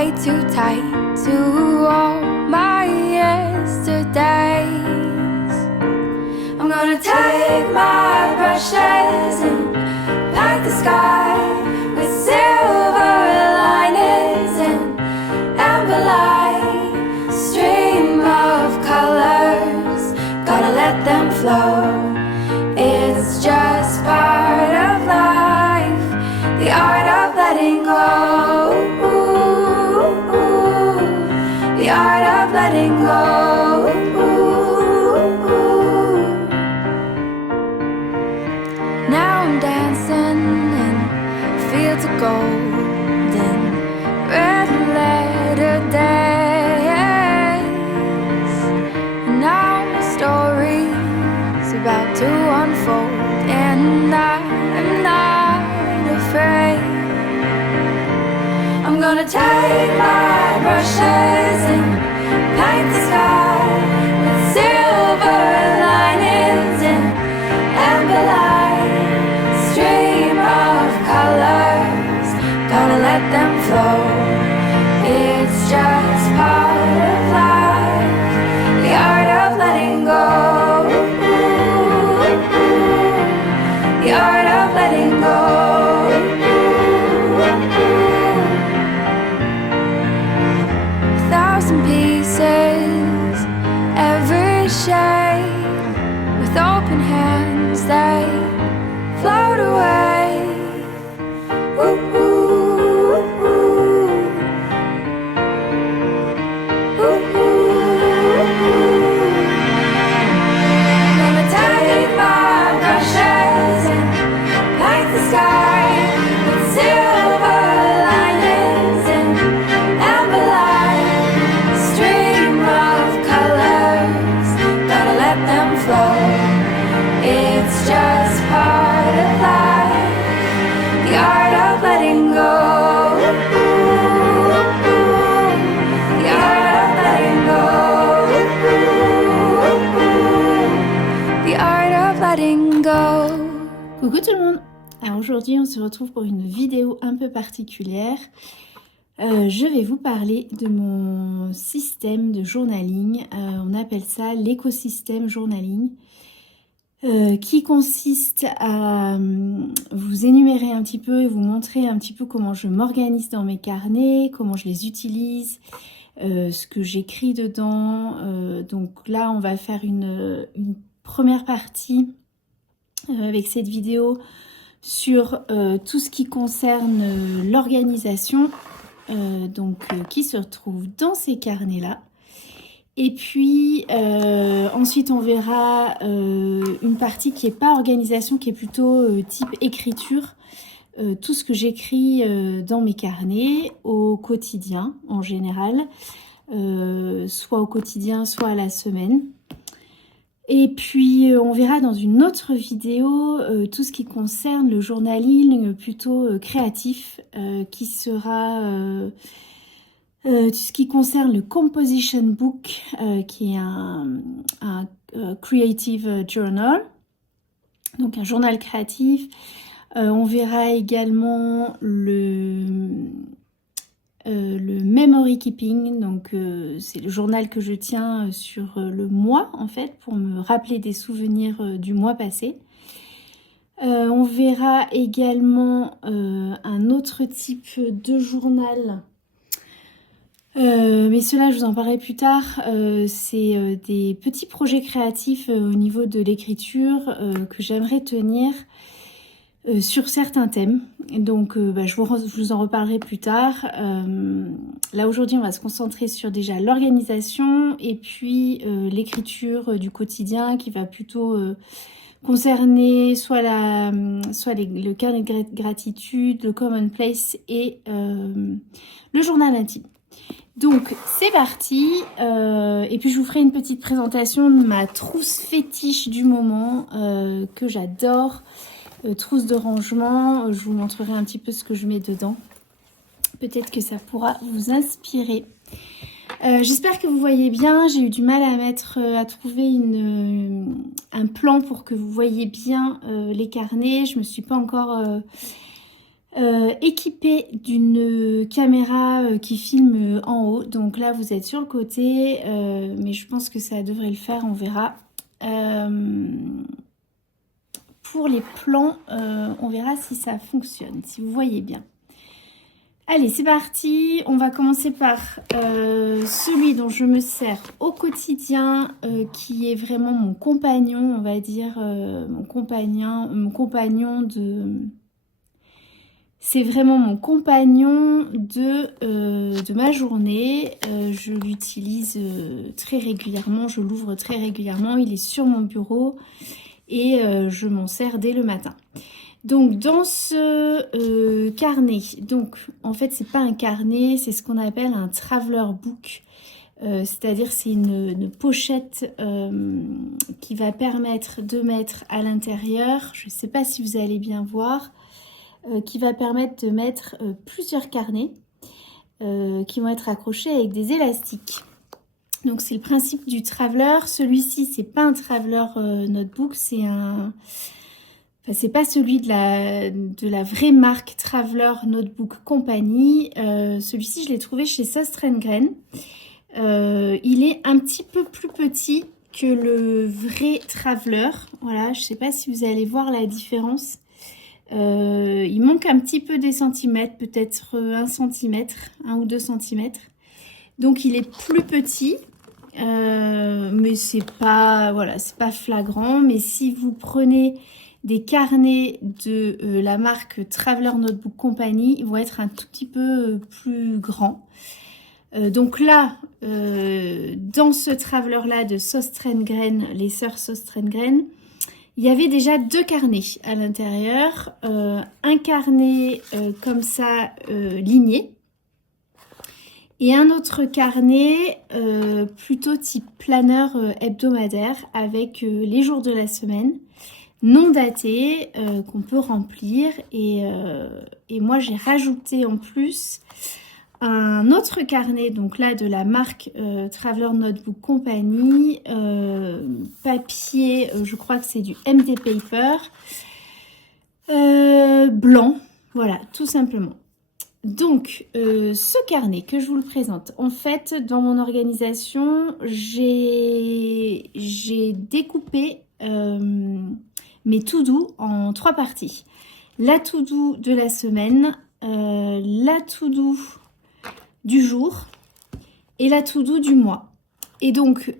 way too tight to all my yesterdays. I'm gonna take my brushes and paint the sky with silver linings and amber light. Stream of colors, gotta let them flow. It's just part of life, the art of letting go. The art of letting go. Now I'm dancing in fields of gold and red letter days. And now my story's about to unfold, and I'm not afraid. I'm gonna take my brushes and paint the sky with silver linings and amber light. Stream of colors, gotta let them flow. It's just part of life, the art of letting go. The art of letting go. Pieces, every shade, with open hands they float away. Ooh, ooh, ooh. Ooh, ooh, ooh. I'm gonna take my brushes and paint the sky with silver linings and amber light. Stream of colors, gotta let them flow. It's just part of life, the art of letting go. The art of letting go. The art of letting go. Coucou tout le monde. Alors aujourd'hui on se retrouve pour une vidéo un peu particulière. Je vais vous parler de mon système de journaling. On appelle ça l'écosystème journaling, qui consiste à vous énumérer un petit peu et vous montrer un petit peu comment je m'organise dans mes carnets, comment je les utilise, ce que j'écris dedans. Donc là, on va faire une première partie avec cette vidéo sur tout ce qui concerne l'organisation. Qui se retrouve dans ces carnets-là. Et puis, ensuite, on verra une partie qui n'est pas organisation, qui est plutôt type écriture. Tout ce que j'écris dans mes carnets au quotidien, en général. Soit au quotidien, soit à la semaine. Et puis, on verra dans une autre vidéo tout ce qui concerne le journaling plutôt créatif, qui sera tout ce qui concerne le Composition Book, qui est un Creative Journal, donc un journal créatif. On verra également le Memory Keeping, donc c'est le journal que je tiens sur le mois en fait, pour me rappeler des souvenirs du mois passé. On verra également un autre type de journal, mais cela je vous en parlerai plus tard. C'est des petits projets créatifs au niveau de l'écriture que j'aimerais tenir sur certains thèmes. Donc je vous en reparlerai plus tard. Là aujourd'hui on va se concentrer sur déjà l'organisation et puis l'écriture du quotidien, qui va plutôt concerner soit le carnet de gratitude, le commonplace et le journal intime. Donc c'est parti, et puis je vous ferai une petite présentation de ma trousse fétiche du moment, que j'adore. Trousse de rangement, je vous montrerai un petit peu ce que je mets dedans. Peut-être que ça pourra vous inspirer. J'espère que vous voyez bien. J'ai eu du mal à trouver un plan pour que vous voyiez bien les carnets. Je me suis pas encore équipé d'une caméra qui filme en haut. Donc là, vous êtes sur le côté, mais je pense que ça devrait le faire, on verra. Pour les plans, on verra si ça fonctionne, si vous voyez bien. Allez, c'est parti. On va commencer par celui dont je me sers au quotidien, qui est vraiment mon compagnon, on va dire, mon compagnon de... C'est vraiment mon compagnon de ma journée. Je l'utilise très régulièrement, je l'ouvre très régulièrement. Il est sur mon bureau et je m'en sers dès le matin. Donc dans ce carnet, donc en fait c'est pas un carnet, c'est ce qu'on appelle un traveler book, c'est-à-dire c'est une pochette qui va permettre de mettre à l'intérieur, je ne sais pas si vous allez bien voir, qui va permettre de mettre plusieurs carnets qui vont être accrochés avec des élastiques. Donc c'est le principe du traveler. Celui-ci c'est pas un traveler notebook, c'est un... Enfin, c'est pas celui de la vraie marque Traveler Notebook Company. Celui-ci, je l'ai trouvé chez Sostrengrain. Il est un petit peu plus petit que le vrai Traveler. Voilà, je sais pas si vous allez voir la différence. Il manque un petit peu des centimètres, peut-être 1 centimètre, 1 ou 2 centimètres. Donc, il est plus petit. Mais c'est pas, voilà, c'est pas flagrant. Mais si vous prenez des carnets de la marque Traveler Notebook Company, ils vont être un tout petit peu plus grands. Donc là, dans ce Traveler là de Sostrengrain, les sœurs Sostrengrain, il y avait déjà 2 carnets à l'intérieur. Un carnet comme ça, ligné. Et un autre carnet plutôt type planeur hebdomadaire avec les jours de la semaine, non daté, qu'on peut remplir. Et moi, j'ai rajouté en plus un autre carnet, donc là, de la marque Traveler Notebook Company, papier, je crois que c'est du MD Paper, blanc, voilà, tout simplement. Donc, ce carnet que je vous le présente, en fait, dans mon organisation, j'ai découpé mes to-do en 3 parties. La to-do de la semaine, la to-do du jour et la to-do du mois. Et donc,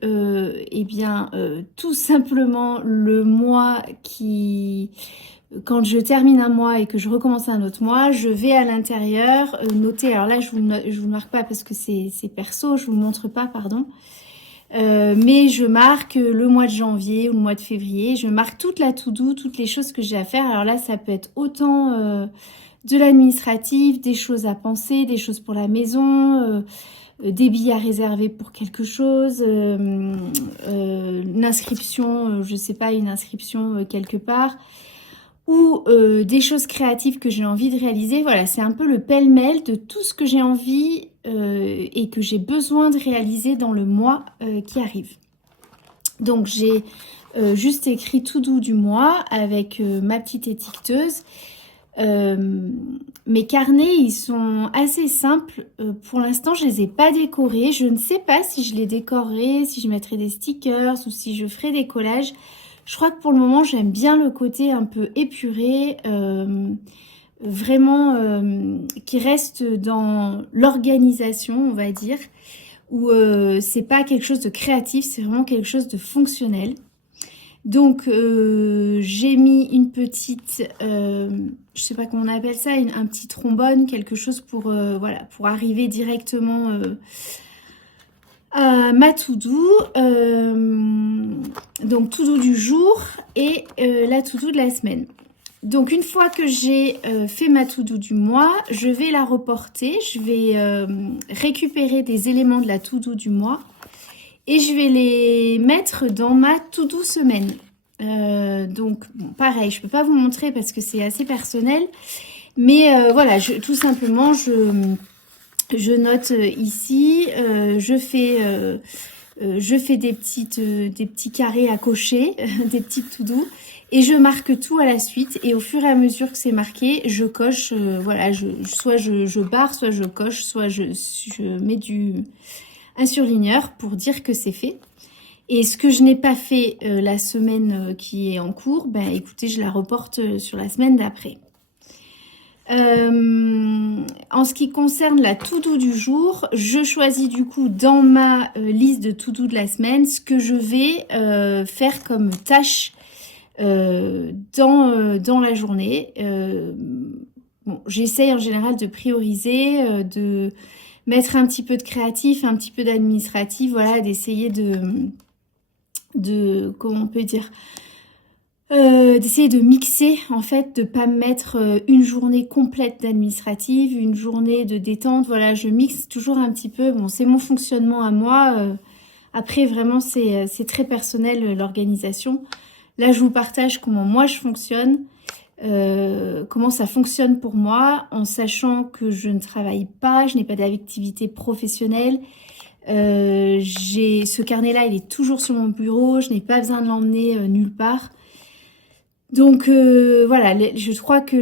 tout simplement, le mois qui... Quand je termine un mois et que je recommence un autre mois, je vais à l'intérieur noter. Alors là, je vous le marque pas parce que c'est perso, je vous le montre pas, pardon. Mais je marque le mois de janvier ou le mois de février. Je marque toute la to-do, toutes les choses que j'ai à faire. Alors là, ça peut être autant de l'administratif, des choses à penser, des choses pour la maison, des billets à réserver pour quelque chose, une inscription, je sais pas, une inscription quelque part, ou des choses créatives que j'ai envie de réaliser. Voilà, c'est un peu le pêle-mêle de tout ce que j'ai envie et que j'ai besoin de réaliser dans le mois qui arrive. Donc j'ai juste écrit to do du mois avec ma petite étiqueteuse. Mes carnets, ils sont assez simples. Pour l'instant, je les ai pas décorés. Je ne sais pas si je les décorerai, si je mettrai des stickers ou si je ferai des collages. Je crois que pour le moment, j'aime bien le côté un peu épuré, vraiment qui reste dans l'organisation, on va dire, où c'est pas quelque chose de créatif, c'est vraiment quelque chose de fonctionnel. Donc j'ai mis une petite, je sais pas comment on appelle ça, un petit trombone, quelque chose pour voilà, pour arriver directement à ma to-do, donc to-do du jour et la to-do de la semaine. Donc une fois que j'ai fait ma to-do du mois, je vais la reporter, je vais récupérer des éléments de la to-do du mois et je vais les mettre dans ma to-do semaine. Donc bon, pareil, je peux pas vous montrer parce que c'est assez personnel, mais voilà, tout simplement je note ici, je fais des petits carrés à cocher, des petites to-do, Et je marque tout à la suite. Et au fur et à mesure que c'est marqué, je coche. Voilà, soit je barre, soit je coche, soit je mets un surligneur pour dire que c'est fait. Et ce que je n'ai pas fait la semaine qui est en cours, ben écoutez, je la reporte sur la semaine d'après. En ce qui concerne la to-do du jour, je choisis du coup dans ma liste de to-do de la semaine ce que je vais faire comme tâche dans la journée. Bon, j'essaye en général de prioriser, de mettre un petit peu de créatif, un petit peu d'administratif, voilà, d'essayer comment on peut dire, d'essayer de mixer, en fait, de pas me mettre une journée complète d'administrative, une journée de détente. Voilà, je mixe toujours un petit peu. Bon, c'est mon fonctionnement à moi. Après, vraiment, c'est très personnel, l'organisation. Là, je vous partage comment moi je fonctionne, comment ça fonctionne pour moi, en sachant que je ne travaille pas, je n'ai pas d'activité professionnelle. Ce carnet-là, il est toujours sur mon bureau, je n'ai pas besoin de l'emmener nulle part. Donc voilà, je crois que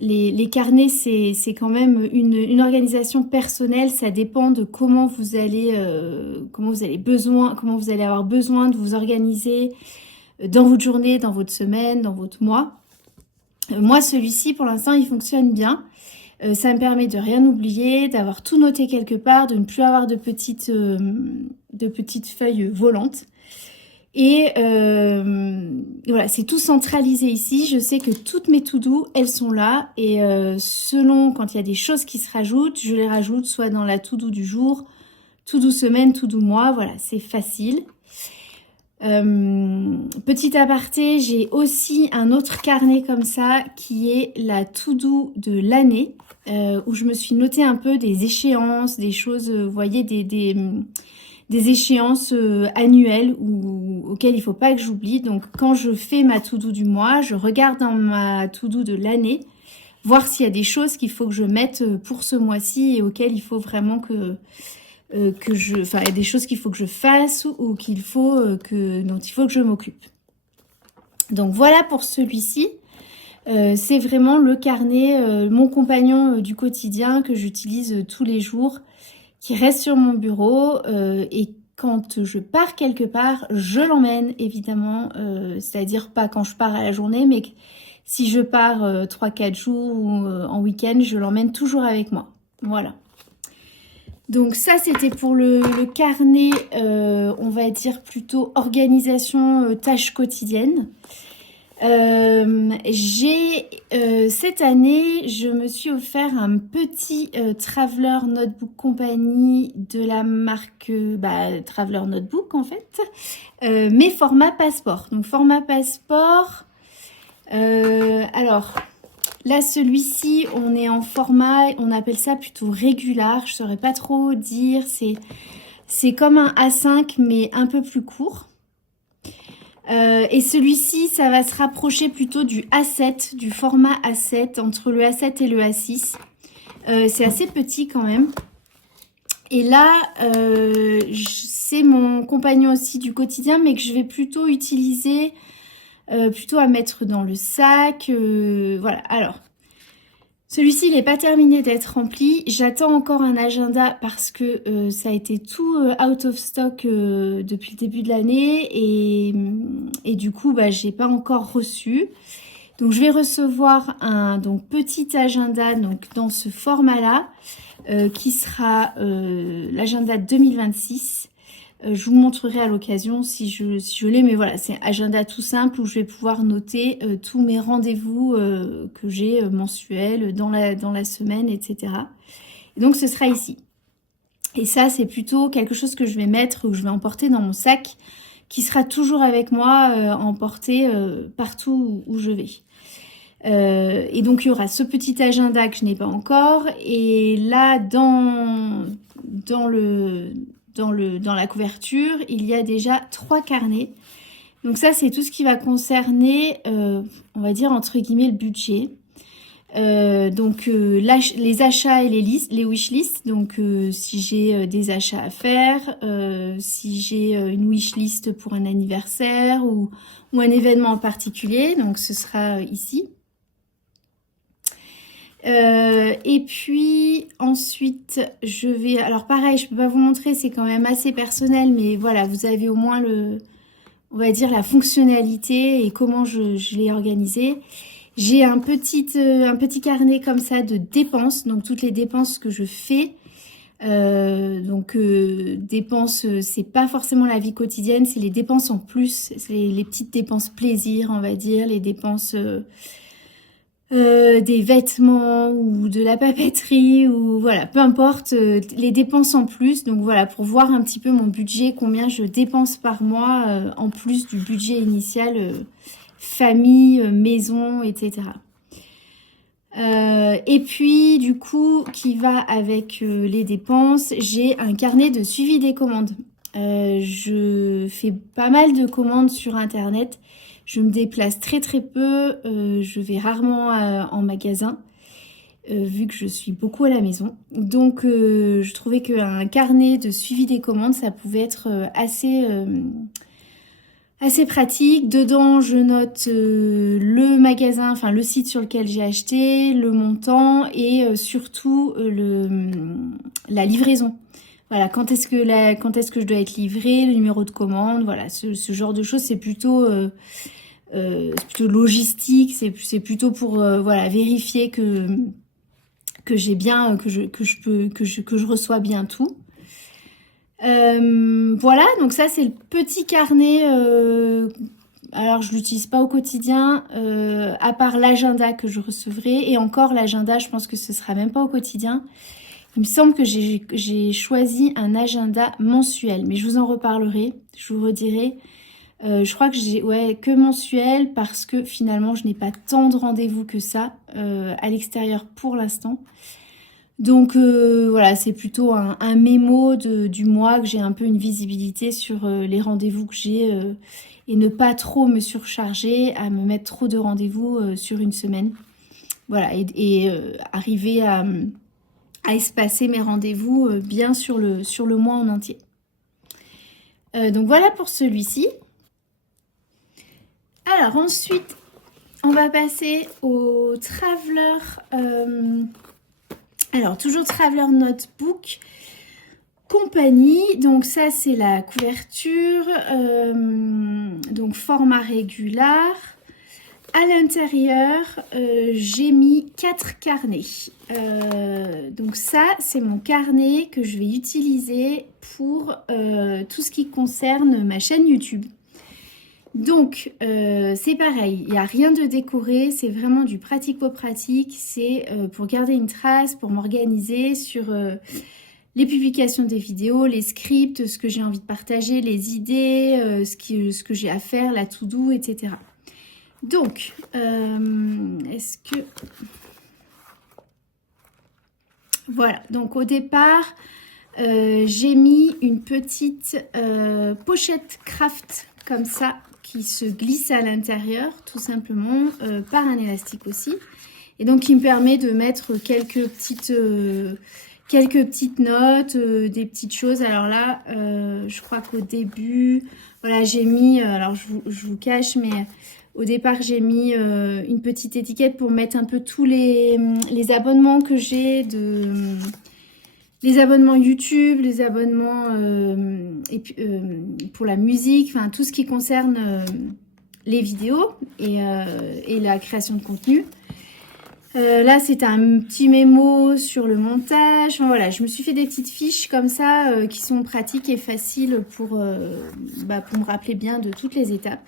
les carnets, c'est quand même une organisation personnelle. Ça dépend de comment vous allez avoir besoin de vous organiser dans votre journée, dans votre semaine, dans votre mois. Moi, celui-ci, pour l'instant, il fonctionne bien. Ça me permet de rien oublier, d'avoir tout noté quelque part, de ne plus avoir de petites feuilles volantes. Et voilà, c'est tout centralisé ici. Je sais que toutes mes to-do, elles sont là. Et selon quand il y a des choses qui se rajoutent, je les rajoute soit dans la to-do du jour, to-do semaine, to-do mois. Voilà, c'est facile. Petit aparté, j'ai aussi un autre carnet comme ça qui est la to-do de l'année où je me suis noté un peu des échéances, des choses, vous voyez, des échéances annuelles auxquelles il ne faut pas que j'oublie. Donc quand je fais ma to-do du mois, je regarde dans ma to-do de l'année, voir s'il y a des choses qu'il faut que je mette pour ce mois-ci et auxquelles il faut vraiment il y a des choses qu'il faut que je fasse ou dont il faut que je m'occupe. Donc voilà pour celui-ci. C'est vraiment le carnet, mon compagnon du quotidien que j'utilise tous les jours, qui reste sur mon bureau et quand je pars quelque part, je l'emmène évidemment, c'est-à-dire pas quand je pars à la journée, mais si je pars 3-4 jours ou en week-end, je l'emmène toujours avec moi. Voilà. Donc ça, c'était pour le carnet, on va dire plutôt organisation, tâches quotidiennes. Cette année, je me suis offert un petit Traveler Notebook Company de la marque Traveler Notebook en fait, mais format passeport. Donc format passeport, alors là celui-ci on est en format, on appelle ça plutôt régular, je saurais pas trop dire, c'est comme un A5 mais un peu plus court. Et celui-ci, ça va se rapprocher plutôt du A7, du format A7, entre le A7 et le A6. C'est assez petit quand même. Et là, c'est mon compagnon aussi du quotidien, mais que je vais plutôt utiliser, plutôt à mettre dans le sac. Voilà, alors, celui-ci, il n'est pas terminé d'être rempli. J'attends encore un agenda parce que ça a été tout out of stock depuis le début de l'année et du coup, j'ai pas encore reçu. Donc, je vais recevoir un petit agenda donc, dans ce format-là qui sera l'agenda 2026. Je vous montrerai à l'occasion si je l'ai, mais voilà, c'est un agenda tout simple où je vais pouvoir noter tous mes rendez-vous que j'ai mensuels dans la semaine, etc. Et donc ce sera ici. Et ça, c'est plutôt quelque chose que je vais mettre ou que je vais emporter dans mon sac, qui sera toujours avec moi, emporté partout où je vais. Et donc il y aura ce petit agenda que je n'ai pas encore. Et là, dans la couverture, il y a déjà 3 carnets. Donc ça, c'est tout ce qui va concerner, on va dire, entre guillemets, le budget. Les achats et les wishlists. Donc si j'ai des achats à faire, si j'ai une wishlist pour un anniversaire ou un événement en particulier, donc ce sera ici. Et puis ensuite je vais, alors pareil, je peux pas vous montrer, c'est quand même assez personnel, mais voilà, vous avez au moins on va dire la fonctionnalité et comment je l'ai organisé. J'ai un petit carnet comme ça de dépenses, donc toutes les dépenses que je fais. Dépenses, c'est pas forcément la vie quotidienne, c'est les dépenses en plus, c'est les petites dépenses plaisir, on va dire, les dépenses des vêtements ou de la papeterie ou voilà, peu importe, les dépenses en plus. Donc voilà, pour voir un petit peu mon budget, combien je dépense par mois en plus du budget initial, famille, maison, etc. Et puis du coup, qui va avec les dépenses, j'ai un carnet de suivi des commandes. Je fais pas mal de commandes sur internet. Je me déplace très peu, je vais rarement en magasin, vu que je suis beaucoup à la maison. Donc je trouvais qu'un carnet de suivi des commandes, ça pouvait être assez pratique. Dedans, je note le magasin, enfin le site sur lequel j'ai acheté, le montant et surtout la livraison. Voilà, quand est-ce que je dois être livrée, le numéro de commande, voilà, ce genre de choses, c'est plutôt logistique, c'est plutôt pour voilà, vérifier que j'ai bien, que je reçois bien tout. Voilà, donc ça c'est le petit carnet. Alors je l'utilise pas au quotidien, à part l'agenda que je recevrai, et encore l'agenda, je pense que ce sera même pas au quotidien. Il me semble que j'ai choisi un agenda mensuel, mais je vous en reparlerai, je vous redirai. Je crois que j'ai que mensuel parce que finalement je n'ai pas tant de rendez-vous que ça à l'extérieur pour l'instant. Donc voilà, c'est plutôt un mémo du mois, que j'ai un peu une visibilité sur les rendez-vous que j'ai et ne pas trop me surcharger à me mettre trop de rendez-vous sur une semaine. Voilà, et arriver à espacer mes rendez-vous bien sur le mois en entier. Donc voilà pour celui-ci. Alors ensuite, on va passer au Traveler. Alors toujours Traveler Notebook compagnie. Donc ça c'est la couverture. Donc format régulier. À l'intérieur, j'ai mis 4 carnets. Donc ça, c'est mon carnet que je vais utiliser pour tout ce qui concerne ma chaîne YouTube. Donc, c'est pareil, il n'y a rien de décoré, c'est vraiment du pratico-pratique. C'est pour garder une trace, pour m'organiser sur les publications des vidéos, les scripts, ce que j'ai envie de partager, les idées, ce que j'ai à faire, la to-do, etc. Donc, est-ce que... Voilà, donc au départ, j'ai mis une petite pochette craft comme ça qui se glisse à l'intérieur, tout simplement, par un élastique aussi. Et donc, qui me permet de mettre quelques petites notes, des petites choses. Alors là, je crois qu'au début, voilà, j'ai mis, alors je vous cache, mais... Au départ, j'ai mis une petite étiquette pour mettre un peu tous les abonnements que j'ai, les abonnements YouTube, les abonnements pour la musique, enfin tout ce qui concerne les vidéos et la création de contenu. Là, c'est un petit mémo sur le montage. Enfin, voilà, je me suis fait des petites fiches comme ça qui sont pratiques et faciles pour me rappeler bien de toutes les étapes,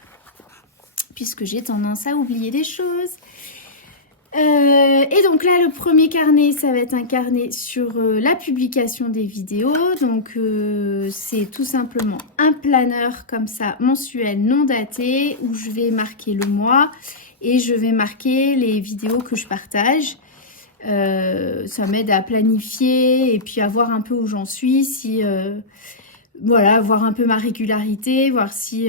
puisque j'ai tendance à oublier des choses. Et donc là, le premier carnet, ça va être un carnet sur la publication des vidéos. Donc c'est tout simplement un planeur comme ça, mensuel, non daté, où je vais marquer le mois et je vais marquer les vidéos que je partage. Ça m'aide à planifier et puis à voir un peu où j'en suis, si... Voilà, voir un peu ma régularité, voir si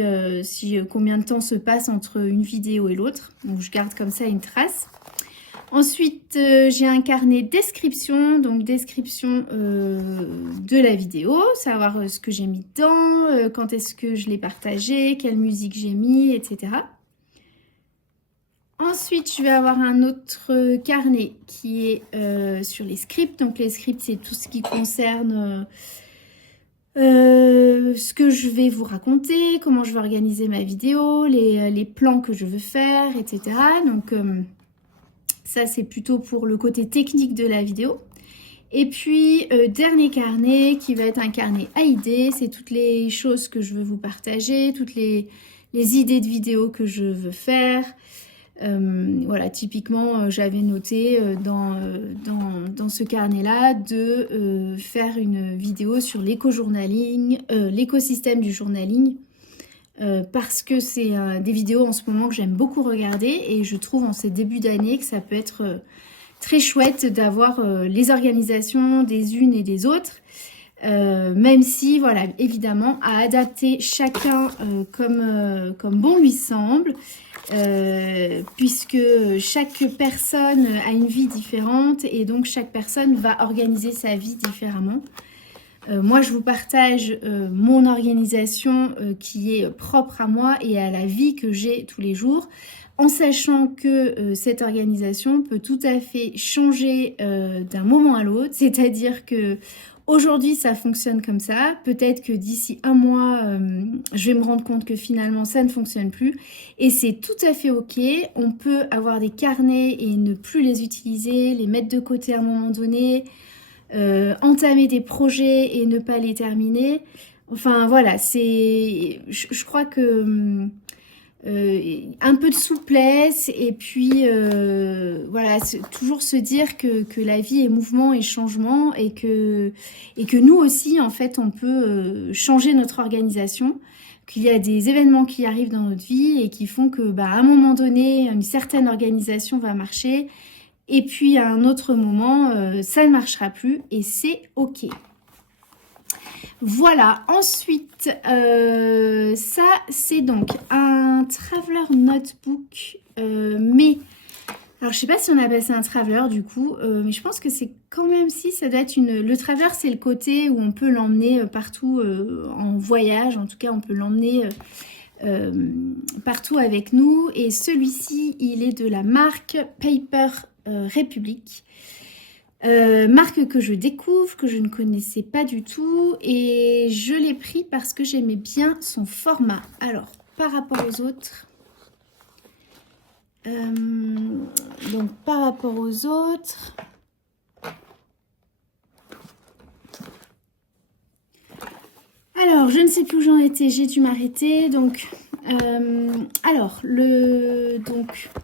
combien de temps se passe entre une vidéo et l'autre. Donc je garde comme ça une trace. Ensuite, j'ai un carnet description, donc description de la vidéo, savoir ce que j'ai mis dedans, quand est-ce que je l'ai partagé, quelle musique j'ai mis, etc. Ensuite, je vais avoir un autre carnet qui est sur les scripts. Donc les scripts, c'est tout ce qui concerne ce que je vais vous raconter, comment je vais organiser ma vidéo, les plans que je veux faire, etc. Donc ça, c'est plutôt pour le côté technique de la vidéo. Et puis, dernier carnet qui va être un carnet à idées. C'est toutes les choses que je veux vous partager, toutes les idées de vidéos que je veux faire. Voilà, typiquement, j'avais noté dans ce carnet-là de faire une vidéo sur l'éco-journaling, l'écosystème du journaling. Parce que c'est des vidéos en ce moment que j'aime beaucoup regarder et je trouve en ces débuts d'année que ça peut être très chouette d'avoir les organisations des unes et des autres, même si, voilà, évidemment, à adapter chacun comme bon lui semble, puisque chaque personne a une vie différente et donc chaque personne va organiser sa vie différemment. Moi, je vous partage mon organisation qui est propre à moi et à la vie que j'ai tous les jours, en sachant que cette organisation peut tout à fait changer d'un moment à l'autre. C'est-à-dire que aujourd'hui, ça fonctionne comme ça. Peut-être que d'ici un mois, je vais me rendre compte que finalement, ça ne fonctionne plus. Et c'est tout à fait OK. On peut avoir des carnets et ne plus les utiliser, les mettre de côté à un moment donné. Entamer des projets et ne pas les terminer. Enfin voilà, je crois que un peu de souplesse et puis voilà, toujours se dire que la vie est mouvement et changement et que nous aussi en fait on peut changer notre organisation, qu'il y a des événements qui arrivent dans notre vie et qui font que à un moment donné une certaine organisation va marcher. Et puis à un autre moment, ça ne marchera plus et c'est OK. Voilà, ensuite, ça c'est donc un Traveler Notebook, mais alors je sais pas si on appelle ça un Traveler du coup, mais je pense que c'est quand même si ça doit être le Traveler, c'est le côté où on peut l'emmener partout en voyage, en tout cas on peut l'emmener partout avec nous. Et celui-ci, il est de la marque Paper Republic, marque que je découvre, que je ne connaissais pas du tout et je l'ai pris parce que j'aimais bien son format. Alors par rapport aux autres, alors je ne sais plus où j'en étais, j'ai dû m'arrêter. Donc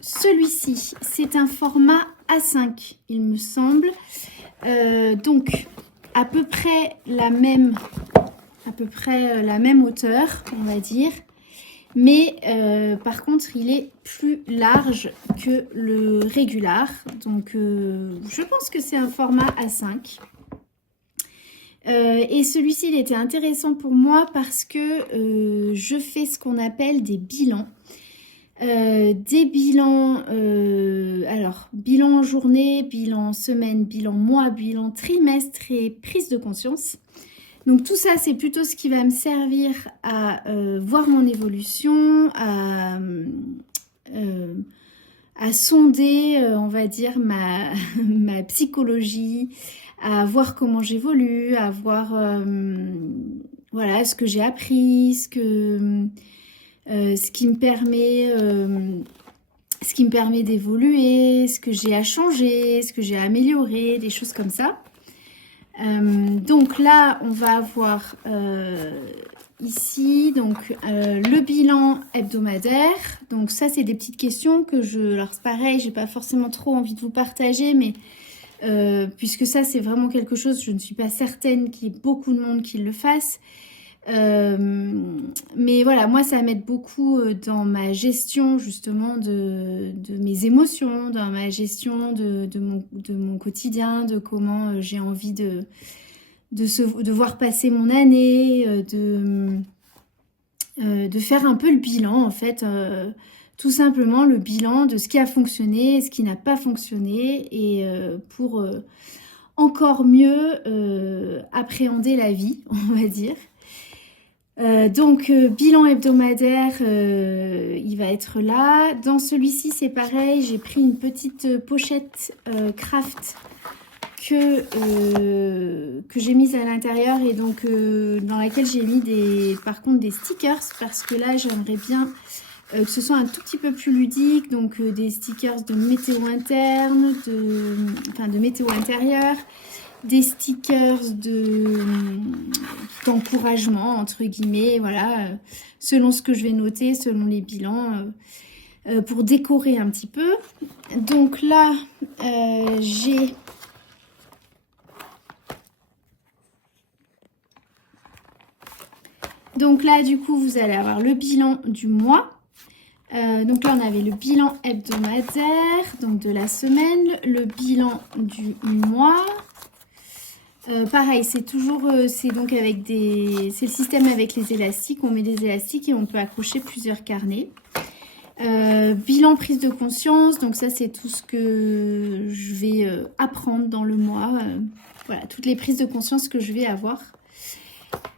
celui-ci, c'est un format A5, il me semble. Donc, à peu près la même hauteur, on va dire. Mais par contre, il est plus large que le régular. Donc, je pense que c'est un format A5. Et celui-ci, il était intéressant pour moi parce que je fais ce qu'on appelle des bilans. Des bilans, alors bilan journée, bilan semaine, bilan mois, bilan trimestre et prise de conscience. Donc tout ça, c'est plutôt ce qui va me servir à voir mon évolution, à sonder, on va dire, ma psychologie, à voir comment j'évolue, à voir voilà, ce que j'ai appris, ce qui me permet d'évoluer, ce que j'ai à changer, ce que j'ai à améliorer, des choses comme ça. Donc là, on va avoir ici donc le bilan hebdomadaire. Donc ça, c'est des petites questions que alors c'est pareil, j'ai pas forcément trop envie de vous partager, mais puisque ça, c'est vraiment quelque chose, je ne suis pas certaine qu'il y ait beaucoup de monde qui le fasse. Mais voilà, moi ça m'aide beaucoup dans ma gestion justement de mes émotions, dans ma gestion de mon quotidien, de comment j'ai envie de voir passer mon année, de faire un peu le bilan en fait, tout simplement le bilan de ce qui a fonctionné, ce qui n'a pas fonctionné, et pour encore mieux appréhender la vie, on va dire. Donc bilan hebdomadaire, il va être là. Dans celui-ci c'est pareil, j'ai pris une petite pochette craft que j'ai mise à l'intérieur, et donc dans laquelle j'ai mis par contre des stickers, parce que là j'aimerais bien que ce soit un tout petit peu plus ludique, donc des stickers de météo interne, de météo intérieure, des stickers d'encouragement entre guillemets, voilà, selon ce que je vais noter, selon les bilans, pour décorer un petit peu. Donc là j'ai du coup vous allez avoir le bilan du mois. Donc là on avait le bilan hebdomadaire, donc de la semaine, le bilan du mois. Pareil, c'est toujours, c'est donc avec c'est le système avec les élastiques. On met des élastiques et on peut accrocher plusieurs carnets. Bilan prise de conscience, donc ça c'est tout ce que je vais apprendre dans le mois. Voilà, toutes les prises de conscience que je vais avoir.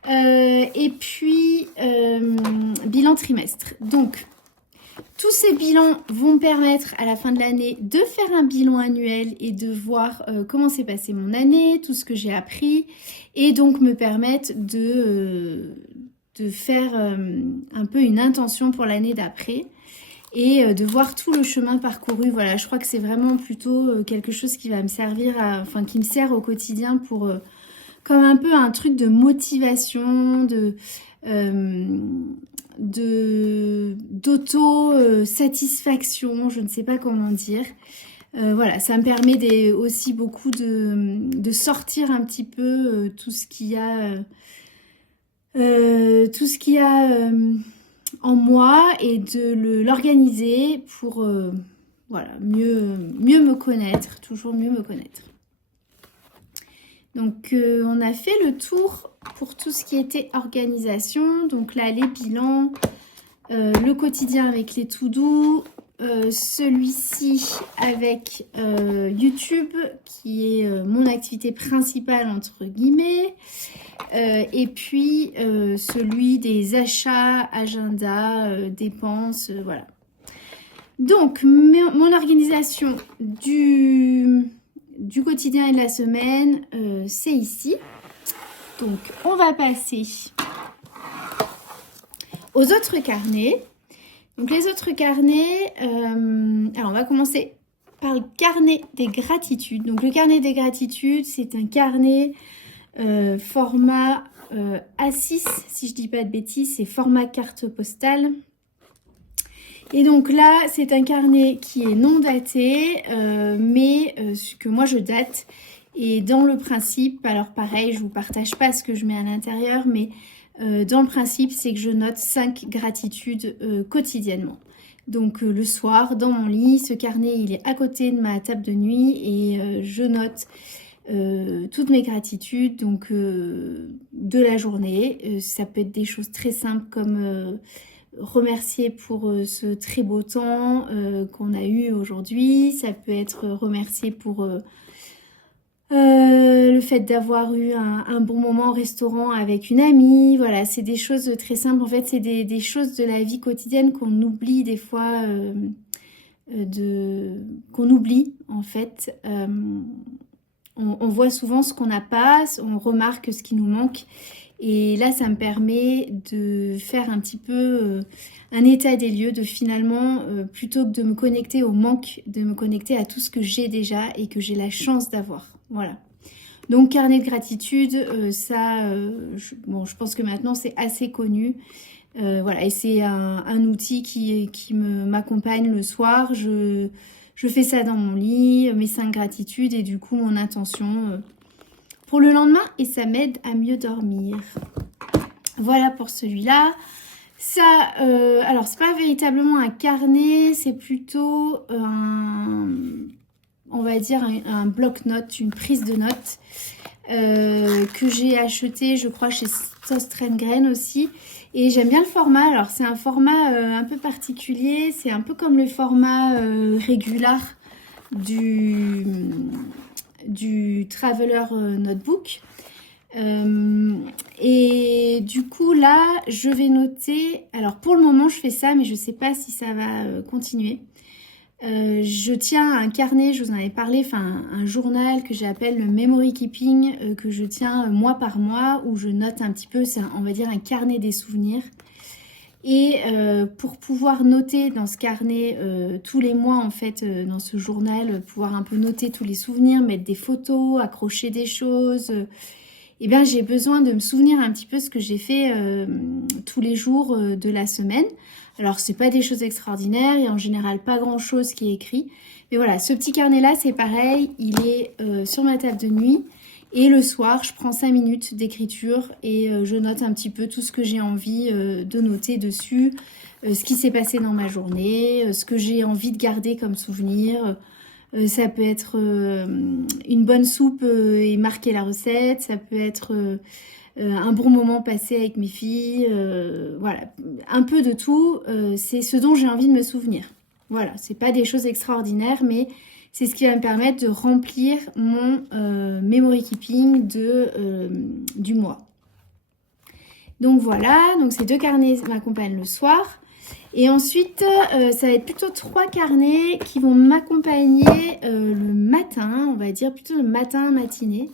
Et puis bilan trimestre. Donc tous ces bilans vont me permettre à la fin de l'année de faire un bilan annuel et de voir comment s'est passée mon année, tout ce que j'ai appris, et donc me permettre de faire un peu une intention pour l'année d'après, et de voir tout le chemin parcouru. Voilà, je crois que c'est vraiment plutôt quelque chose qui va me servir, qui me sert au quotidien pour comme un peu un truc de motivation, d'auto-satisfaction, je ne sais pas comment dire. Voilà, ça me permet aussi beaucoup de sortir un petit peu tout ce qu'il y a en moi, et de l'organiser pour voilà, mieux me connaître, toujours mieux me connaître. Donc on a fait le tour pour tout ce qui était organisation. Donc là les bilans, le quotidien avec les to-do, celui-ci avec YouTube qui est mon activité principale entre guillemets, et puis celui des achats, agenda, dépenses, voilà. Donc mon organisation du quotidien et de la semaine, c'est ici. Donc on va passer aux autres carnets. Donc les autres carnets, alors on va commencer par le carnet des gratitudes. Donc le carnet des gratitudes, c'est un carnet format A6, si je dis pas de bêtises, c'est format carte postale. Et donc là, c'est un carnet qui est non daté, mais que moi je date. Et dans le principe, alors pareil, je vous partage pas ce que je mets à l'intérieur, mais dans le principe, c'est que je note 5 gratitudes quotidiennement. Donc le soir, dans mon lit, ce carnet, il est à côté de ma table de nuit, et je note toutes mes gratitudes, donc de la journée. Ça peut être des choses très simples comme remercier pour ce très beau temps qu'on a eu aujourd'hui. Ça peut être remercier pour le fait d'avoir eu un bon moment au restaurant avec une amie. Voilà, c'est des choses très simples. En fait, c'est des choses de la vie quotidienne qu'on oublie des fois, qu'on oublie en fait. On voit souvent ce qu'on n'a pas, on remarque ce qui nous manque. Et là, ça me permet de faire un petit peu un état des lieux, de finalement, plutôt que de me connecter au manque, de me connecter à tout ce que j'ai déjà et que j'ai la chance d'avoir. Voilà. Donc, carnet de gratitude, je pense que maintenant, c'est assez connu. Voilà, et c'est un outil qui m'accompagne le soir. Je fais ça dans mon lit, mes 5 gratitudes, et du coup, mon intention pour le lendemain, et ça m'aide à mieux dormir. Voilà pour celui-là. Ça, alors c'est pas véritablement un carnet, c'est plutôt on va dire un bloc-notes, une prise de notes. que j'ai acheté, je crois, chez Stostrengrain aussi. Et j'aime bien le format. Alors, c'est un format un peu particulier. C'est un peu comme le format régular du Traveler Notebook. Et du coup, là, je vais noter... Alors, pour le moment, je fais ça, mais je ne sais pas si ça va continuer. Je tiens un carnet, je vous en avais parlé, enfin un journal que j'appelle le Memory Keeping, que je tiens mois par mois, où je note un petit peu, c'est on va dire un carnet des souvenirs. Et pour pouvoir noter dans ce carnet tous les mois, en fait, dans ce journal, pouvoir un peu noter tous les souvenirs, mettre des photos, accrocher des choses, eh bien j'ai besoin de me souvenir un petit peu ce que j'ai fait tous les jours de la semaine. Alors, c'est pas des choses extraordinaires, il y a en général pas grand-chose qui est écrit. Mais voilà, ce petit carnet-là, c'est pareil, il est sur ma table de nuit. Et le soir, je prends 5 minutes d'écriture et je note un petit peu tout ce que j'ai envie de noter dessus, ce qui s'est passé dans ma journée, ce que j'ai envie de garder comme souvenir. Ça peut être une bonne soupe et marquer la recette, ça peut être... un bon moment passé avec mes filles, voilà, un peu de tout, c'est ce dont j'ai envie de me souvenir. Voilà, c'est pas des choses extraordinaires, mais c'est ce qui va me permettre de remplir mon memory keeping du mois. Donc voilà, donc ces 2 carnets m'accompagnent le soir. Et ensuite, ça va être plutôt 3 carnets qui vont m'accompagner le matin, on va dire plutôt le matin, matinée.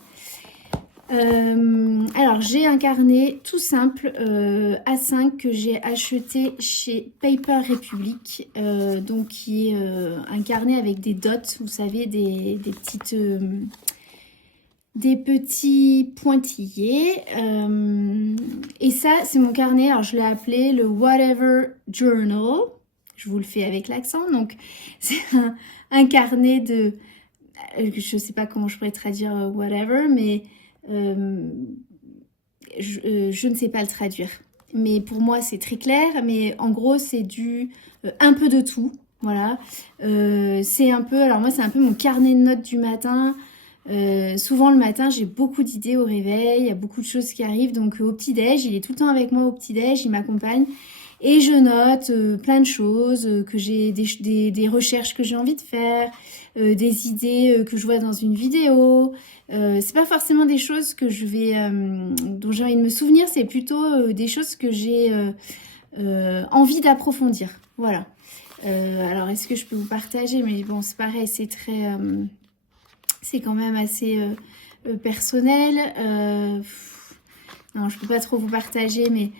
Alors j'ai un carnet tout simple A5 que j'ai acheté chez Paper Republic, donc qui est un carnet avec des dots, vous savez, des petits pointillés, et ça c'est mon carnet. Alors je l'ai appelé le Whatever Journal, je vous le fais avec l'accent, donc c'est un carnet de, je sais pas comment je pourrais traduire whatever, mais je ne sais pas le traduire, mais pour moi c'est très clair. Mais en gros c'est du un peu de tout, voilà. C'est un peu, alors moi c'est un peu mon carnet de notes du matin. Souvent le matin j'ai beaucoup d'idées au réveil, il y a beaucoup de choses qui arrivent, donc au petit-déj, il est tout le temps avec moi au petit-déj, il m'accompagne. Et je note plein de choses, que j'ai des recherches que j'ai envie de faire, des idées que je vois dans une vidéo. C'est pas forcément des choses que je vais, dont j'ai envie de me souvenir, c'est plutôt des choses que j'ai envie d'approfondir. Voilà. Alors est-ce que je peux vous partager? Mais bon, c'est pareil, c'est très, c'est quand même assez personnel. Non, je peux pas trop vous partager, mais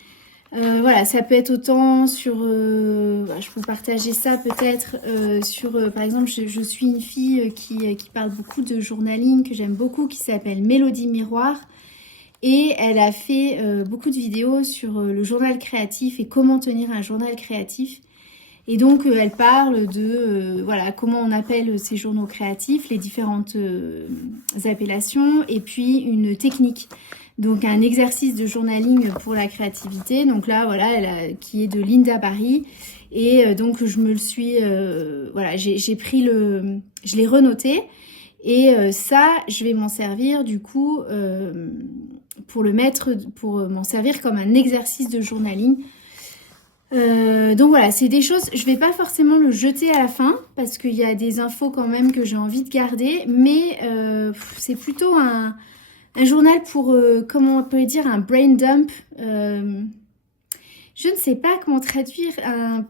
voilà, ça peut être autant sur... je peux vous partager ça peut-être sur... par exemple, je suis une fille qui parle beaucoup de journaling, que j'aime beaucoup, qui s'appelle Mélodie Miroir. Et elle a fait beaucoup de vidéos sur le journal créatif et comment tenir un journal créatif. Et donc, elle parle de voilà, comment on appelle ces journaux créatifs, les différentes appellations, et puis une technique. Donc, un exercice de journaling pour la créativité. Donc là, voilà, qui est de Linda Barry. Et donc, je me le suis... voilà, j'ai pris le... Je l'ai renoté. Et ça, je vais m'en servir, du coup, pour le mettre... Pour m'en servir comme un exercice de journaling. Donc voilà, c'est des choses, je vais pas forcément le jeter à la fin parce qu'il y a des infos quand même que j'ai envie de garder, mais c'est plutôt un journal pour, comment on peut dire, un brain dump. Je ne sais pas comment traduire,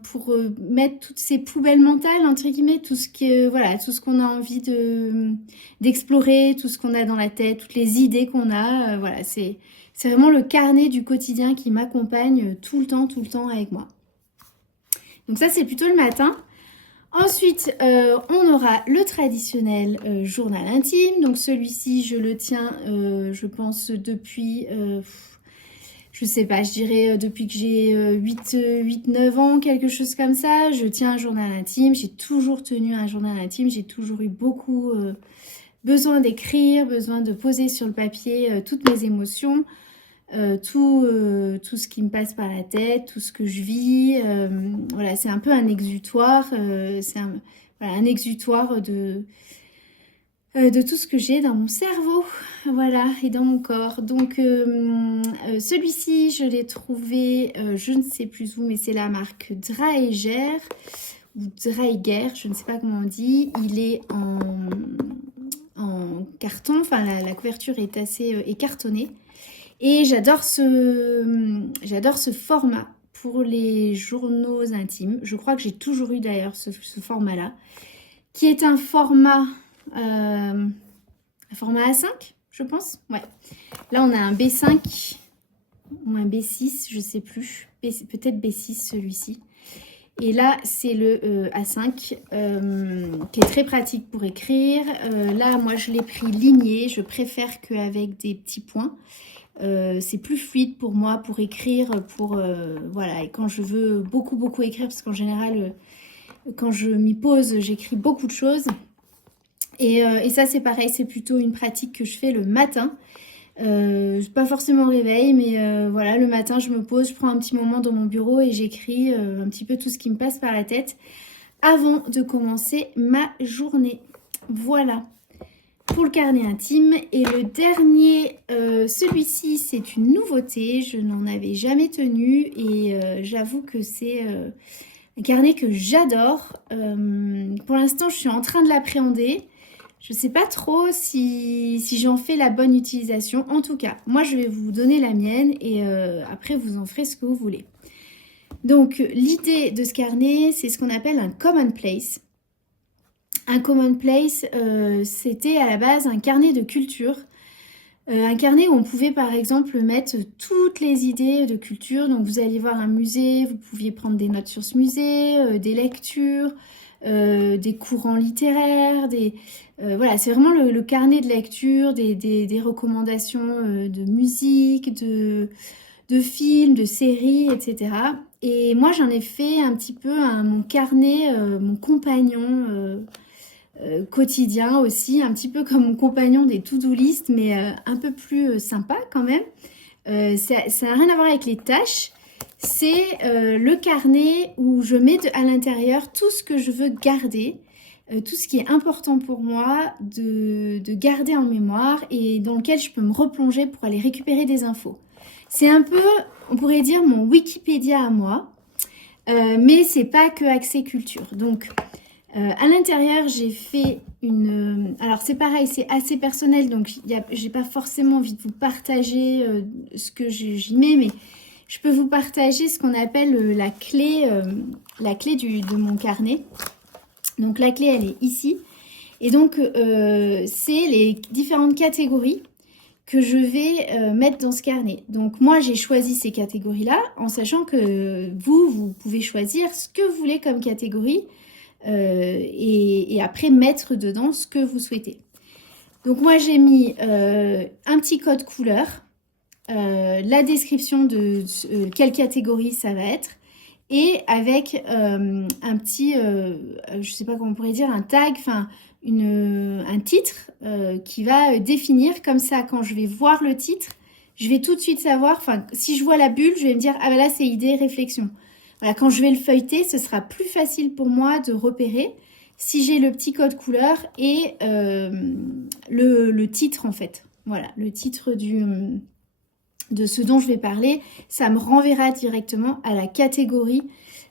pour mettre toutes ces poubelles mentales, entre guillemets, tout ce que, voilà, tout ce qu'on a envie d'explorer, tout ce qu'on a dans la tête, toutes les idées qu'on a, voilà, c'est vraiment le carnet du quotidien qui m'accompagne tout le temps avec moi. Donc ça, c'est plutôt le matin. Ensuite, on aura le traditionnel journal intime. Donc celui-ci, je le tiens, je pense, depuis... je sais pas, je dirais depuis que j'ai 8-9 ans, quelque chose comme ça. Je tiens un journal intime. J'ai toujours tenu un journal intime. J'ai toujours eu beaucoup besoin d'écrire, besoin de poser sur le papier toutes mes émotions. Tout ce qui me passe par la tête, tout ce que je vis, voilà, c'est un peu un exutoire, c'est voilà, un exutoire de tout ce que j'ai dans mon cerveau, voilà, et dans mon corps. Donc celui-ci, je l'ai trouvé, je ne sais plus où, mais c'est la marque Draeger ou Draeger, je ne sais pas comment on dit. Il est en carton, enfin la couverture est assez est cartonnée. Et j'adore ce format pour les journaux intimes. Je crois que j'ai toujours eu d'ailleurs ce format-là, qui est un format A5, je pense. Ouais. Là, on a un B5 ou un B6, je sais plus. Peut-être B6 celui-ci. Et là, c'est le A5 qui est très pratique pour écrire. Là, moi, je l'ai pris ligné. Je préfère qu'avec des petits points. C'est plus fluide pour moi pour écrire, voilà. Et quand je veux beaucoup écrire, parce qu'en général, quand je m'y pose, j'écris beaucoup de choses. Et ça, c'est pareil, c'est plutôt une pratique que je fais le matin. Pas forcément au réveil, mais voilà, le matin, je me pose, je prends un petit moment dans mon bureau et j'écris un petit peu tout ce qui me passe par la tête avant de commencer ma journée. Voilà pour le carnet intime. Et le dernier, celui-ci, c'est une nouveauté. Je n'en avais jamais tenu et j'avoue que c'est un carnet que j'adore. Pour l'instant, je suis en train de l'appréhender. Je ne sais pas trop si j'en fais la bonne utilisation. En tout cas, moi, je vais vous donner la mienne et après, vous en ferez ce que vous voulez. Donc, l'idée de ce carnet, c'est ce qu'on appelle un commonplace. Un commonplace, c'était à la base un carnet de culture. Un carnet où on pouvait par exemple mettre toutes les idées de culture. Donc vous alliez voir un musée, vous pouviez prendre des notes sur ce musée, des lectures, des courants littéraires, voilà, c'est vraiment le carnet de lecture, des recommandations de musique, de films, de séries, etc. Et moi j'en ai fait un petit peu mon carnet, mon compagnon quotidien aussi, un petit peu comme mon compagnon des to-do list, mais un peu plus sympa quand même. Ça n'a rien à voir avec les tâches. C'est le carnet où je mets à l'intérieur tout ce que je veux garder, tout ce qui est important pour moi de garder en mémoire et dans lequel je peux me replonger pour aller récupérer des infos. C'est un peu, on pourrait dire, mon Wikipédia à moi, mais c'est pas que axé culture. Donc, à l'intérieur, j'ai fait une... alors, c'est pareil, c'est assez personnel, donc j'ai pas forcément envie de vous partager ce que j'y mets, mais je peux vous partager ce qu'on appelle la clé de mon carnet. Donc, la clé, elle est ici. Et donc, c'est les différentes catégories que je vais mettre dans ce carnet. Donc, moi, j'ai choisi ces catégories-là en sachant que vous pouvez choisir ce que vous voulez comme catégorie. Et après mettre dedans ce que vous souhaitez. Donc moi j'ai mis un petit code couleur, la description de quelle catégorie ça va être et avec un petit, je sais pas comment on pourrait dire, un tag, enfin un titre qui va définir comme ça quand je vais voir le titre, je vais tout de suite savoir, enfin si je vois la bulle, je vais me dire ah ben là c'est idée, réflexion. Voilà, quand je vais le feuilleter, ce sera plus facile pour moi de repérer si j'ai le petit code couleur et le titre en fait. Voilà, le titre de ce dont je vais parler, ça me renverra directement à la catégorie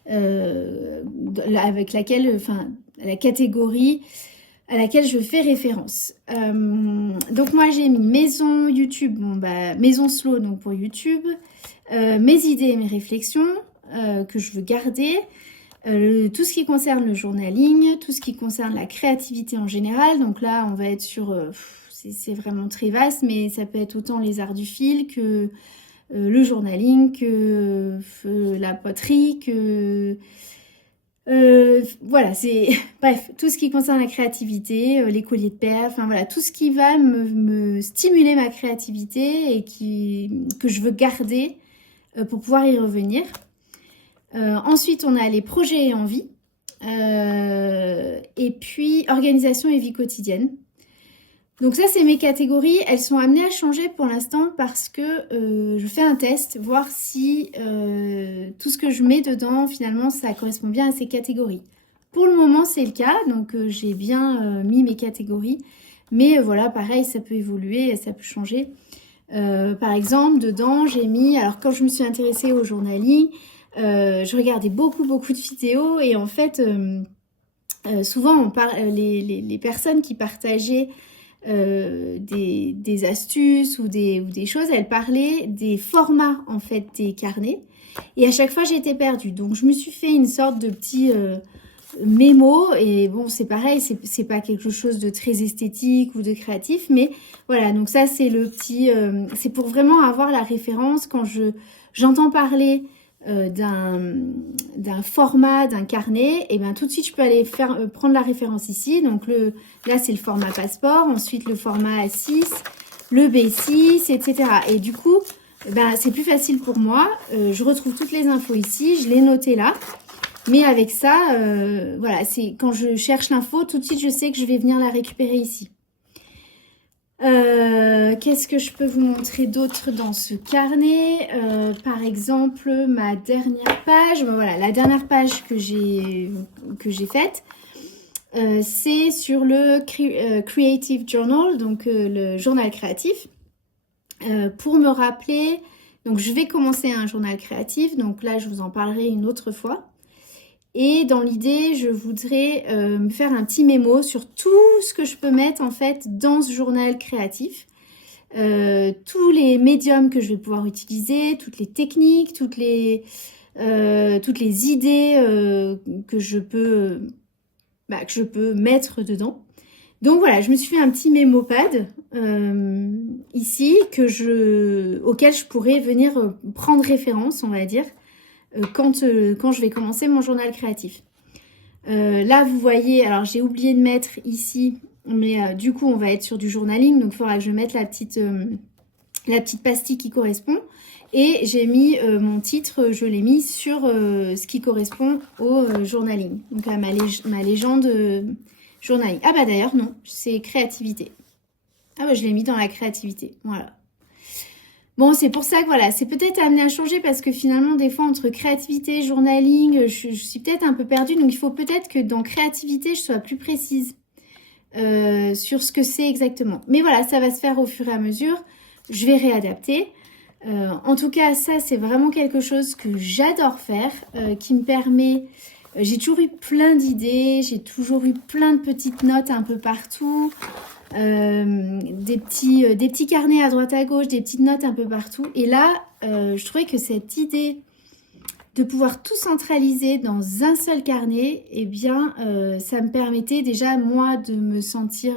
avec laquelle, enfin, la catégorie à laquelle je fais référence. Donc moi j'ai mis maison YouTube, maison slow donc pour YouTube, mes idées et mes réflexions. Que je veux garder, tout ce qui concerne le journaling, tout ce qui concerne la créativité en général. Donc là, on va être sur... c'est vraiment très vaste, mais ça peut être autant les arts du fil que le journaling, que la poterie, que... voilà, c'est... Bref, tout ce qui concerne la créativité, les colliers de perles, enfin voilà, tout ce qui va me stimuler ma créativité et que je veux garder pour pouvoir y revenir. Ensuite, on a les projets et envies. Et puis, organisation et vie quotidienne. Donc ça, c'est mes catégories. Elles sont amenées à changer pour l'instant parce que je fais un test, voir si tout ce que je mets dedans, finalement, ça correspond bien à ces catégories. Pour le moment, c'est le cas, donc j'ai bien mis mes catégories. Mais voilà, pareil, ça peut évoluer, ça peut changer. Par exemple, dedans, j'ai mis... Alors, quand je me suis intéressée au journaling, je regardais beaucoup de vidéos et en fait, souvent, les personnes qui partageaient des astuces ou des choses, elles parlaient des formats, en fait, des carnets. Et à chaque fois, j'étais perdue. Donc, je me suis fait une sorte de petit... mémo et bon c'est pareil, c'est pas quelque chose de très esthétique ou de créatif, mais voilà, donc ça c'est le petit c'est pour vraiment avoir la référence quand j'entends parler d'un format, d'un carnet, et bien tout de suite je peux aller prendre la référence ici. Donc là c'est le format passeport, ensuite le format A6, le B6, etc. Et du coup ben, c'est plus facile pour moi, je retrouve toutes les infos ici, je l'ai noté là. Mais avec ça, voilà, c'est quand je cherche l'info, tout de suite, je sais que je vais venir la récupérer ici. Qu'est-ce que je peux vous montrer d'autre dans ce carnet? Par exemple, ma dernière page. Ben voilà, la dernière page que j'ai faite, c'est sur le Creative Journal, donc le journal créatif. Pour me rappeler, donc je vais commencer un journal créatif, donc là, je vous en parlerai une autre fois. Et dans l'idée, je voudrais me faire un petit mémo sur tout ce que je peux mettre en fait dans ce journal créatif. Tous les médiums que je vais pouvoir utiliser, toutes les techniques, toutes les idées que je peux mettre dedans. Donc voilà, je me suis fait un petit mémopad ici auquel je pourrais venir prendre référence, on va dire. Quand je vais commencer mon journal créatif. Là, vous voyez, alors j'ai oublié de mettre ici, mais du coup, on va être sur du journaling, donc il faudra que je mette la petite pastille qui correspond. Et j'ai mis mon titre, je l'ai mis sur ce qui correspond au journaling, donc à ma légende journaling. Ah bah d'ailleurs, non, c'est créativité. Ah bah je l'ai mis dans la créativité, voilà. Bon, c'est pour ça que voilà, c'est peut-être amené à changer parce que finalement, des fois, entre créativité, journaling, je suis peut-être un peu perdue. Donc, il faut peut-être que dans créativité, je sois plus précise sur ce que c'est exactement. Mais voilà, ça va se faire au fur et à mesure. Je vais réadapter. En tout cas, ça, c'est vraiment quelque chose que j'adore faire, qui me permet... j'ai toujours eu plein d'idées, j'ai toujours eu plein de petites notes un peu partout. Des petits carnets à droite à gauche, des petites notes un peu partout. Et là, je trouvais que cette idée de pouvoir tout centraliser dans un seul carnet, eh bien, ça me permettait déjà, moi, de me sentir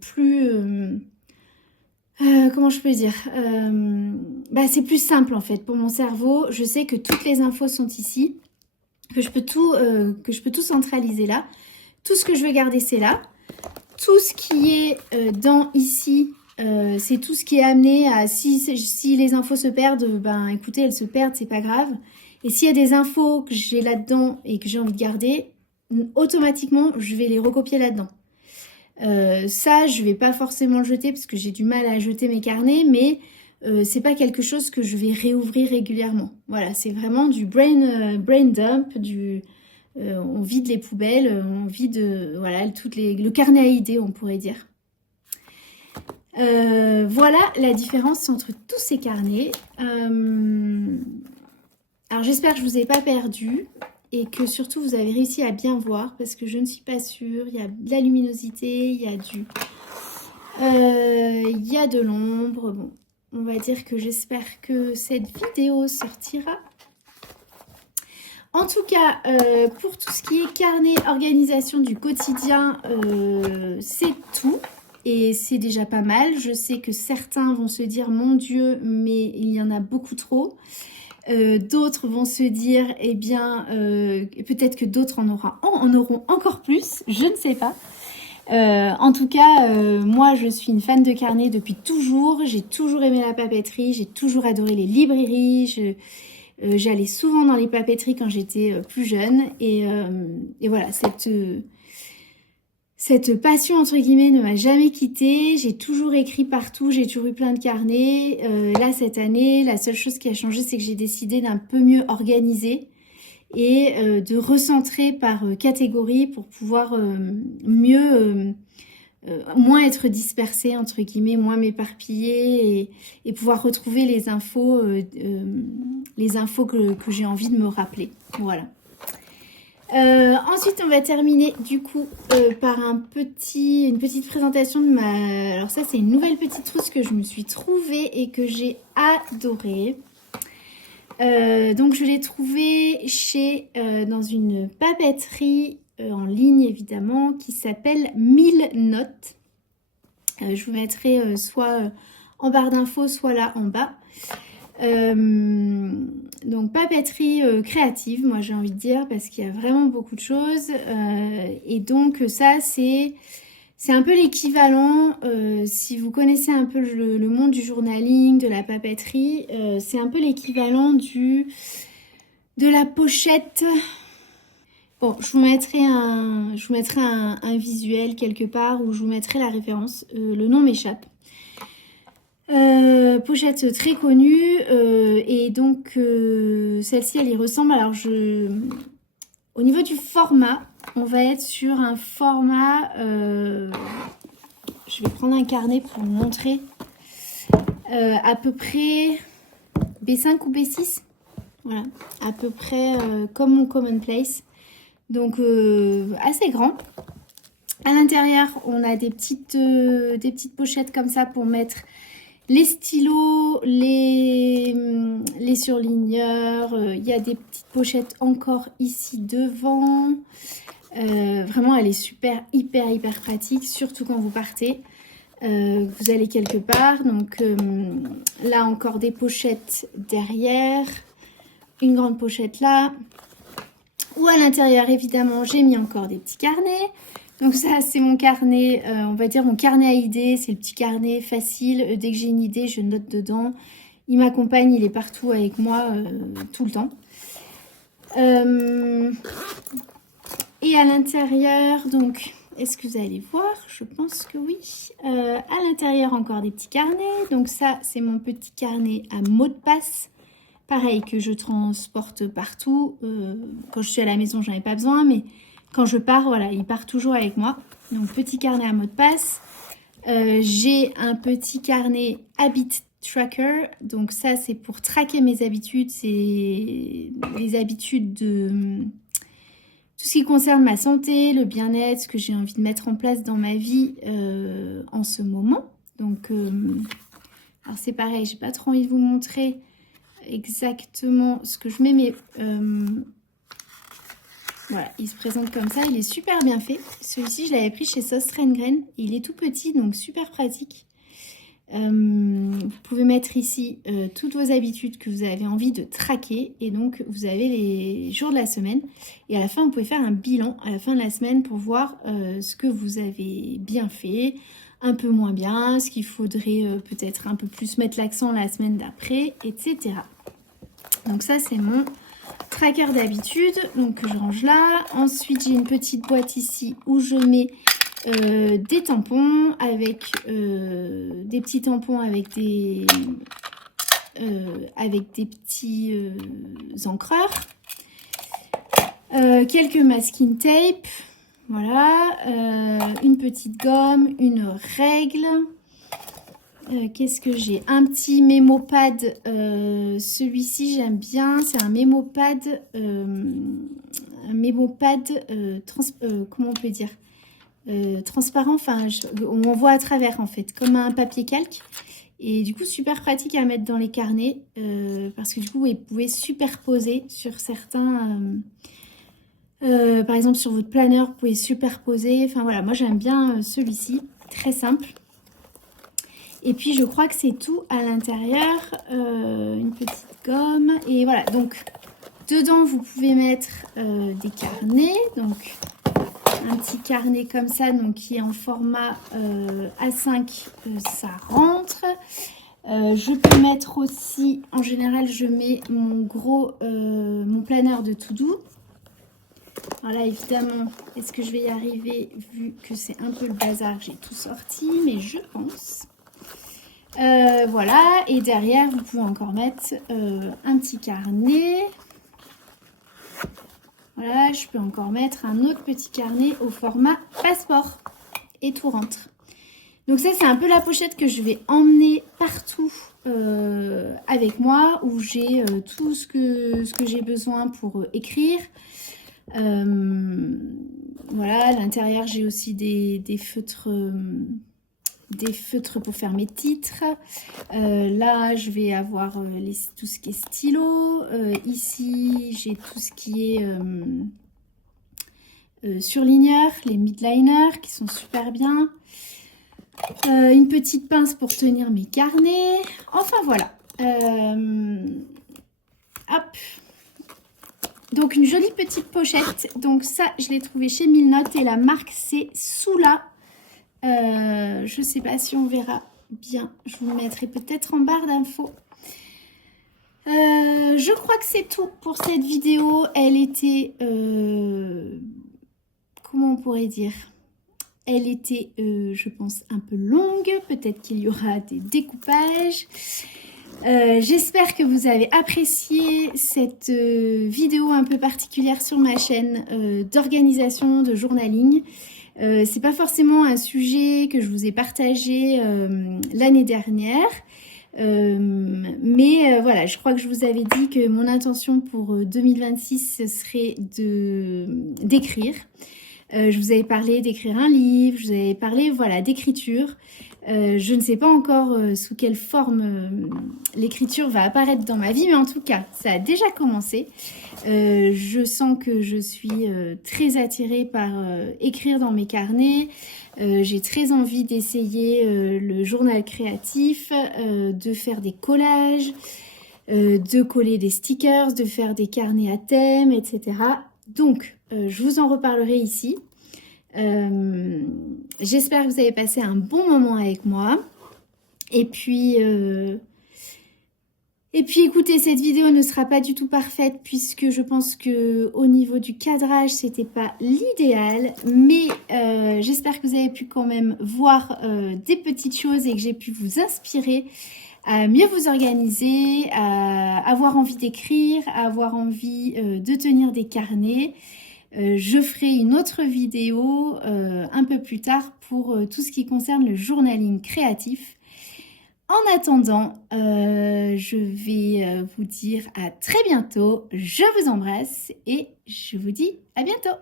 plus... comment je peux dire c'est plus simple, en fait, pour mon cerveau. Je sais que toutes les infos sont ici, que je peux tout centraliser là. Tout ce que je veux garder, c'est là. Tout ce qui est dans ici, c'est tout ce qui est amené à... Si les infos se perdent, ben écoutez, elles se perdent, c'est pas grave. Et s'il y a des infos que j'ai là-dedans et que j'ai envie de garder, automatiquement, je vais les recopier là-dedans. Ça, je vais pas forcément le jeter parce que j'ai du mal à jeter mes carnets, mais c'est pas quelque chose que je vais réouvrir régulièrement. Voilà, c'est vraiment du brain dump, on vide les poubelles, on vide voilà, le carnet à idées, on pourrait dire. Voilà la différence entre tous ces carnets. Alors j'espère que je ne vous ai pas perdu et que surtout vous avez réussi à bien voir parce que je ne suis pas sûre. Il y a de la luminosité, il y a de l'ombre. Bon, on va dire que j'espère que cette vidéo sortira. En tout cas, pour tout ce qui est carnet, organisation du quotidien, c'est tout. Et c'est déjà pas mal. Je sais que certains vont se dire, mon Dieu, mais il y en a beaucoup trop. D'autres vont se dire, eh bien, peut-être que d'autres en auront encore plus. Je ne sais pas. En tout cas, moi, je suis une fan de carnet depuis toujours. J'ai toujours aimé la papeterie. J'ai toujours adoré les librairies. J'allais souvent dans les papeteries quand j'étais plus jeune et voilà, cette passion entre guillemets ne m'a jamais quittée. J'ai toujours écrit partout, j'ai toujours eu plein de carnets. Là cette année, la seule chose qui a changé, c'est que j'ai décidé d'un peu mieux organiser et de recentrer par catégorie pour pouvoir mieux, moins être dispersée, entre guillemets, moins m'éparpiller et pouvoir retrouver les infos que j'ai envie de me rappeler. Voilà. Ensuite, on va terminer du coup par une petite présentation de ma... Alors ça, c'est une nouvelle petite trousse que je me suis trouvée et que j'ai adorée. Donc, je l'ai trouvée dans une papeterie en ligne, évidemment, qui s'appelle 1000 Notes. Je vous mettrai soit en barre d'infos, soit là en bas. Donc papeterie créative, moi j'ai envie de dire, parce qu'il y a vraiment beaucoup de choses et donc ça c'est un peu l'équivalent, si vous connaissez un peu le monde du journaling, de la papeterie, c'est un peu l'équivalent de la pochette. Bon, je vous mettrai un visuel quelque part où je vous mettrai la référence, le nom m'échappe. Pochette très connue et donc celle-ci elle y ressemble. Alors au niveau du format, on va être sur un format, je vais prendre un carnet pour vous montrer, à peu près B5 ou B6, voilà, à peu près comme mon Commonplace, donc assez grand. À l'intérieur on a des petites pochettes comme ça pour mettre les stylos, les surligneurs, il y a des petites pochettes encore ici devant. Vraiment, elle est super, hyper pratique, surtout quand vous partez. Vous allez quelque part. Donc là, encore des pochettes derrière. Une grande pochette là. Ou à l'intérieur, évidemment, j'ai mis encore des petits carnets. Donc ça, c'est mon carnet, on va dire mon carnet à idées. C'est le petit carnet facile. Dès que j'ai une idée, je note dedans. Il m'accompagne, il est partout avec moi tout le temps. Et à l'intérieur, donc, est-ce que vous allez voir? Je pense que oui. À l'intérieur, encore des petits carnets. Donc ça, c'est mon petit carnet à mots de passe. Pareil, que je transporte partout. Quand je suis à la maison, j'en ai pas besoin, mais quand je pars, voilà, il part toujours avec moi. Donc, petit carnet à mot de passe. J'ai un petit carnet Habit Tracker. Donc, ça, c'est pour traquer mes habitudes. C'est les habitudes de tout ce qui concerne ma santé, le bien-être, ce que j'ai envie de mettre en place dans ma vie en ce moment. Donc, alors c'est pareil, j'ai pas trop envie de vous montrer exactement ce que je mets, mais voilà, il se présente comme ça, il est super bien fait. Celui-ci, je l'avais pris chez Sauce Rengren. Il est tout petit, donc super pratique. Vous pouvez mettre ici toutes vos habitudes que vous avez envie de traquer. Et donc, vous avez les jours de la semaine. Et à la fin, vous pouvez faire un bilan à la fin de la semaine pour voir ce que vous avez bien fait, un peu moins bien, ce qu'il faudrait peut-être un peu plus mettre l'accent la semaine d'après, etc. Donc ça, c'est mon tracker d'habitude, donc que je range là. Ensuite, j'ai une petite boîte ici où je mets des tampons avec des petits tampons avec des petits encreurs, quelques masking tape, voilà, une petite gomme, une règle. Qu'est-ce que j'ai? Un petit mémopad, celui-ci j'aime bien, c'est un mémopad, comment on peut dire, transparent, enfin on voit à travers en fait, comme un papier calque. Et du coup super pratique à mettre dans les carnets, parce que du coup vous pouvez superposer sur certains, par exemple sur votre planeur vous pouvez superposer, enfin voilà, moi j'aime bien celui-ci, très simple. Et puis je crois que c'est tout à l'intérieur, une petite gomme. Et voilà, donc dedans vous pouvez mettre des carnets. Donc un petit carnet comme ça, donc qui est en format A5, ça rentre. Je peux mettre aussi, en général je mets mon planeur de to-do. Voilà, évidemment, est-ce que je vais y arriver vu que c'est un peu le bazar, j'ai tout sorti, mais je pense. Voilà, et derrière vous pouvez encore mettre un petit carnet. Voilà, je peux encore mettre un autre petit carnet au format passeport. Et tout rentre. Donc ça, c'est un peu la pochette que je vais emmener partout avec moi, où j'ai tout ce que j'ai besoin pour écrire. Voilà, à l'intérieur, j'ai aussi des feutres pour faire mes titres. Là, je vais avoir tout ce qui est stylo. Ici, j'ai tout ce qui est surligneur, les midliners qui sont super bien. Une petite pince pour tenir mes carnets. Enfin, voilà. Hop. Donc, une jolie petite pochette. Donc, ça, je l'ai trouvé chez Milnote et la marque, c'est Soula. Je ne sais pas si on verra bien. Je vous mettrai peut-être en barre d'infos. Je crois que c'est tout pour cette vidéo. Elle était... comment on pourrait dire ? Elle était, je pense, un peu longue. Peut-être qu'il y aura des découpages. J'espère que vous avez apprécié cette vidéo un peu particulière sur ma chaîne d'organisation, de journaling. C'est pas forcément un sujet que je vous ai partagé l'année dernière. Mais voilà, je crois que je vous avais dit que mon intention pour 2026, ce serait d'écrire. Je vous avais parlé d'écrire un livre, je vous avais parlé voilà, d'écriture. Je ne sais pas encore sous quelle forme l'écriture va apparaître dans ma vie, mais en tout cas, ça a déjà commencé. Je sens que je suis très attirée par écrire dans mes carnets. J'ai très envie d'essayer le journal créatif, de faire des collages, de coller des stickers, de faire des carnets à thème, etc. Donc, je vous en reparlerai ici. J'espère que vous avez passé un bon moment avec moi. Et puis écoutez, cette vidéo ne sera pas du tout parfaite puisque je pense que au niveau du cadrage, c'était pas l'idéal. Mais j'espère que vous avez pu quand même voir des petites choses et que j'ai pu vous inspirer à mieux vous organiser, à avoir envie d'écrire, à avoir envie de tenir des carnets. Je ferai une autre vidéo un peu plus tard pour tout ce qui concerne le journaling créatif. En attendant, je vais vous dire à très bientôt. Je vous embrasse et je vous dis à bientôt.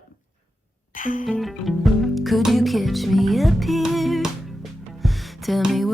Bye. Could you catch me up here? Tell me